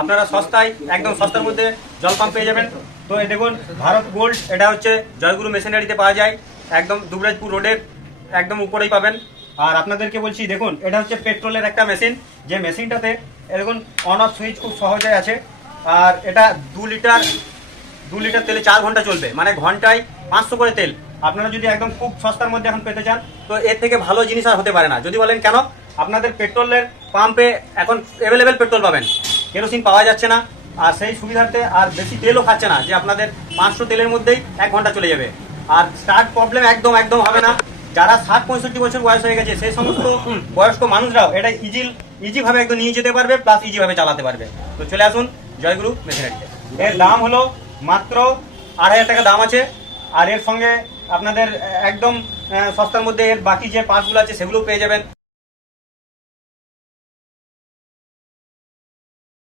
আপনারা সস্তায় একদম সস্তার মধ্যে জল পাম্প পেয়ে যাবেন। তো এই দেখুন ভারত গোল্ড, এটা হচ্ছে জয়গুরু মেশিনারিতে পাওয়া যায়, একদম দুবরাজপুর রোডের একদম উপরেই পাবেন। আর আপনাদেরকে বলছি দেখুন, এটা হচ্ছে পেট্রোলের একটা মেশিন, যে মেশিনটাতে দেখুন অন অফ সুইচ খুব সহজে আছে। আর এটা 2 লিটার তেলে 4 ঘন্টা চলবে, মানে ঘন্টায় 500 করে তেল। আপনারা যদি একদম খুব সস্তার মধ্যে এখন পেতে চান, তো এর থেকে ভালো জিনিস আর হতে পারে না। যদি বলেন কেন, আপনাদের পেট্রোলের পাম্পে এখন অ্যাভেলেবেল পেট্রোল পাবেন, কেরোসিন পাওয়া যাচ্ছে না। আর সেই সুবিধার্থে আর বেশি তেলও খাচ্ছে না, যে আপনাদের 500 তেলের মধ্যেই 1 ঘন্টা চলে যাবে। আর স্টার্ট প্রবলেম একদম একদম হবে না। যারা 60-65 বছর বয়স হয়ে গেছে, সেই সমস্ত বয়স্ক মানুষরাও এটা ইজিভাবে একদম নিয়ে যেতে পারবে, প্লাস ইজিভাবে চালাতে পারবে। তো চলে আসুন জয়গুরু মেশিনারিতে। এর দাম হলো মাত্র 2,500 টাকা দাম আছে। আর এর সঙ্গে আপনাদের একদম সস্তার মধ্যে এর বাকি যে পার্টসগুলো আছে সেগুলো পেয়ে যাবেন।